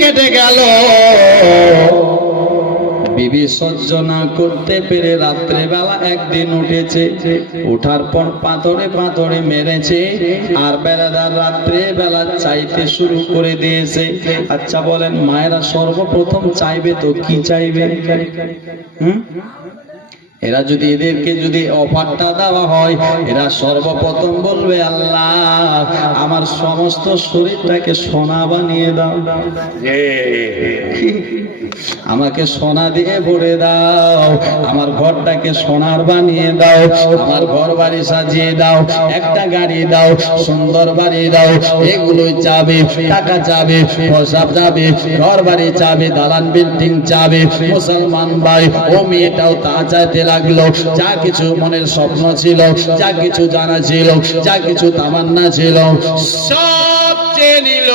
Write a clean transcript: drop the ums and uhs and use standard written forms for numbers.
কেটে গেল, বিবি সহ্য না করতে পেরে রাত্রে বেলা একদিন উঠেছে, ওঠার পর পাথরে পাথরে মেরেছে, আর বেলাদার রাত্রে বেলা চাইতে শুরু করে দিয়েছে। আচ্ছা বলেন, মায়েরা সর্বপ্রথম চাইবে তো কি চাইবে? এরা যদি এদেরকে যদি অফারটা দেওয়া হয়, এরা সর্বপ্রথম বলবে, আল্লাহ আমার সমস্ত শরীরটাকে সোনা বানিয়ে দাও, আমাকে সোনা দিয়ে ভরে দাও, আমার ঘরটাকে সোনার বানিয়ে দাও, আমার ঘর বাড়ি সাজিয়ে দাও, একটা গাড়ি দাও, সুন্দর বাড়ি দাও। এগুলোই চাবে, টাকা চাবে, পয়সা চাবে, ঘর বাড়ি চাবে, দালান বিল্ডিং চাবে। মুসলমান ভাই, ও মেয়েটাও তা চাইতে লাগলো। যা কিছু মনের স্বপ্ন ছিল, যা কিছু জানা ছিল, যা কিছু তামান্না ছিল, সব চেয়ে নিল।